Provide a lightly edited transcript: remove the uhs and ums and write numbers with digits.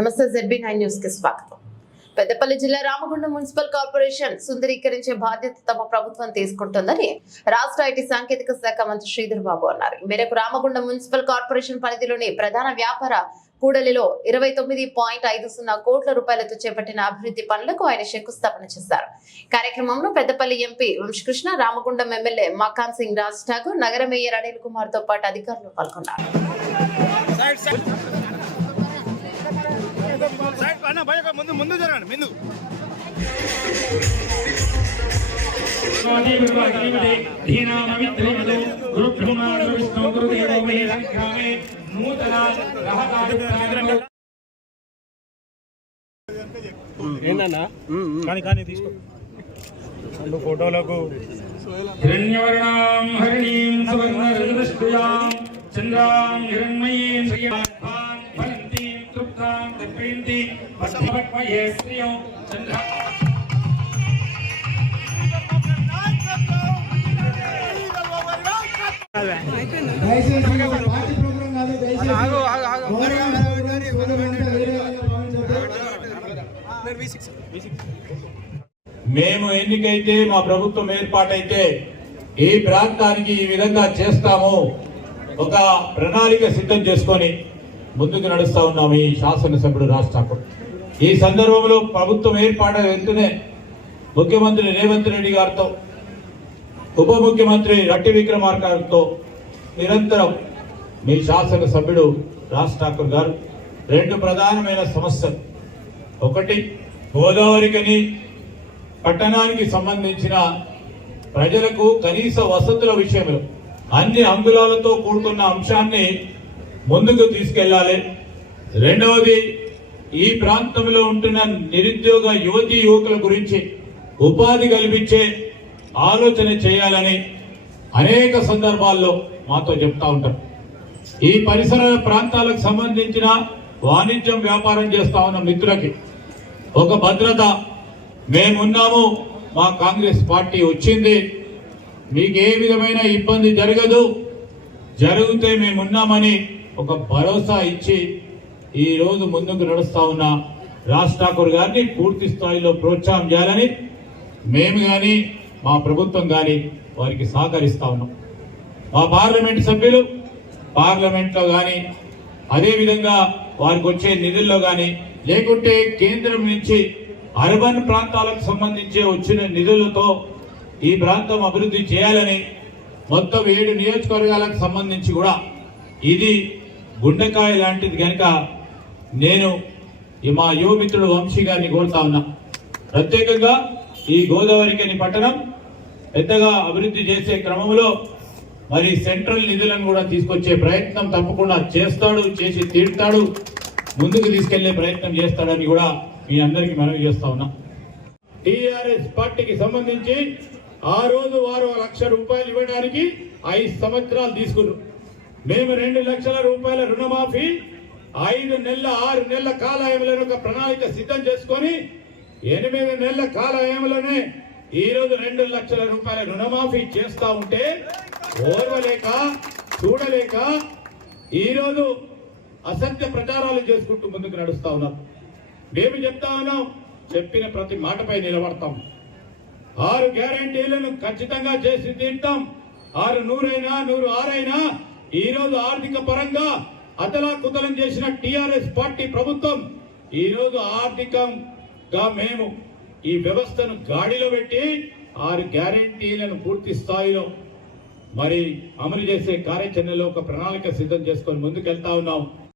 నమస్తే ZB9 news కి స్వాగతం. పెద్దపల్లి జిల్లా రామగుండం మున్సిపల్ కార్పొరేషన్ సుందరీకరించే బాధ్యత తమ ప్రభుత్వం తీసుకుంటుందని రాష్ట్ర ఐటీ సాంకేతిక శాఖ మంత్రి శ్రీధర్ బాబు అన్నారు. ఈ మేరకు రామగుండం మున్సిపల్ కార్పొరేషన్ పరిధిలోని ప్రధాన వ్యాపార కూడలిలో 29.50 కోట్ల రూపాయలతో చేపట్టిన అభివృద్ధి పనులకు ఆయన శంకుస్థాపన చేశారు. కార్యక్రమంలో పెద్దపల్లి ఎంపీ వంశకృష్ణ, రామగుండం ఎమ్మెల్యే మకాన్ సింగ్ రాజ్ ఠాగూర్, నగర మేయర్ అనిల్ కుమార్ తో పాటు అధికారులు పాల్గొన్నారు. ముందు జరగండి. ఏంటన్నా కానీ తీసుకో ఫోటోలకు హిరణ్యవర్ణాం హరిణీం సువర్ణరజతశ్రియాం చంద్రాం హిరణ్మయీం శ్రియాం ఫలంతీం తృప్తాం దప్రీంతి పద్మపద్మయే శ్రియం చంద్ర మేము ఎన్నికైతే మా ప్రభుత్వం ఏర్పాటైతే ఈ ప్రాంతానికి ఈ విధంగా చేస్తాము ఒక ప్రణాళిక సిద్ధం చేసుకొని ముందుకు నడుస్తా ఉన్నాము. ఈ శాసనసభ్యుడు రాజ్ ఠాకూర్ ఈ సందర్భంలో ప్రభుత్వం ఏర్పాటు వెంటనే ముఖ్యమంత్రి రేవంత్ రెడ్డి గారితో, ఉప ముఖ్యమంత్రి రట్టి విక్రమార్క గారితో నిరంతరం మీ శాసనసభ్యుడు రాజ్ ఠాకూర్ గారు రెండు ప్రధానమైన సమస్యలు, ఒకటి గోదావరికని పట్టణానికి సంబంధించిన ప్రజలకు కనీస వసతుల విషయంలో అన్ని అంగుళాలతో కూడుతున్న అంశాన్ని ముందుకు తీసుకెళ్లాలి. రెండవది, ఈ ప్రాంతంలో ఉంటున్న నిరుద్యోగ యువతీ యువకుల గురించి ఉపాధి కల్పించే ఆలోచన చేయాలని అనేక సందర్భాల్లో మాతో చెప్తా ఉంటారు. ఈ పరిసర ప్రాంతాలకు సంబంధించిన వాణిజ్యం వ్యాపారం చేస్తా ఉన్న మిత్రులకి ఒక భద్రత, మేమున్నాము, మా కాంగ్రెస్ పార్టీ వచ్చింది, మీకు ఏ విధమైన ఇబ్బంది జరగదు, జరిగితే మేమున్నామని ఒక భరోసా ఇచ్చి ఈ రోజు ముందుకు నడుస్తా ఉన్న రాజ్ ఠాకూర్ గారిని పూర్తి స్థాయిలో ప్రోత్సాహం చేయాలని మేము కానీ మా ప్రభుత్వం కానీ వారికి సహకరిస్తా ఉన్నాం. మా పార్లమెంట్ సభ్యులు పార్లమెంట్లో కానీ, అదేవిధంగా వారికి వచ్చే నిధుల్లో కానీ, లేకుంటే కేంద్రం నుంచి అర్బన్ ప్రాంతాలకు సంబంధించి వచ్చిన నిధులతో ఈ ప్రాంతం అభివృద్ధి చేయాలని మొత్తం 7 నియోజకవర్గాలకు సంబంధించి కూడా ఇది గుండెకాయ లాంటిది కనుక నేను మా యువ మిత్రుడు వంశీ గారిని కోరుతా ఉన్నా, ప్రత్యేకంగా ఈ గోదావరికని పట్టణం పెద్దగా అభివృద్ధి చేసే క్రమంలో మరి సెంట్రల్ నిధులను కూడా తీసుకొచ్చే ప్రయత్నం తప్పకుండా చేస్తాడు, చేసి తీరుతాడు, ముందుకు తీసుకెళ్లే ప్రయత్నం చేస్తాడని కూడా మీ అందరికీ మనవి చేస్తా ఉన్నా. టిఆర్ఎస్ పార్టీకి సంబంధించి ఆ రోజు వారు 1 లక్ష రూపాయలు ఇవ్వడానికి 5 సంవత్సరాలు తీసుకున్నారు. మేము 2 లక్షల రూపాయల రుణమాఫీ 5 నెలల 6 నెలల కాలయంలో ఒక ప్రణాళిక సిద్ధం చేసుకొని 8 నెలల కాలయంలోనే ఈ రోజు 2 లక్షల రూపాయల రుణమాఫీ చేస్తా ఉంటే ఓర్వలేక చూడలేక ఈ రోజు అసత్య ప్రచారాలు చేసుకుంటూ ముందుకు నడుస్తా ఉన్నాం. మేము చెప్తా ఉన్నాం, చెప్పిన ప్రతి మాటపై నిలబడతాం. 6 గ్యారంటీలను ఖచ్చితంగా చేసి తీర్తాం. 6 100 106 ఈ రోజు ఆర్థిక పరంగా అతలాకుతలం చేసిన టిఆర్ఎస్ పార్టీ ప్రభుత్వం ఈ రోజు ఆర్థికంగా మేము ఈ వ్యవస్థను గాడిలో పెట్టి 6 గ్యారంటీలను పూర్తి స్థాయిలో మరి అమలు చేసే కార్యాచరణలో ఒక ప్రణాళిక సిద్ధం చేసుకొని ముందుకెళ్తా ఉన్నాం.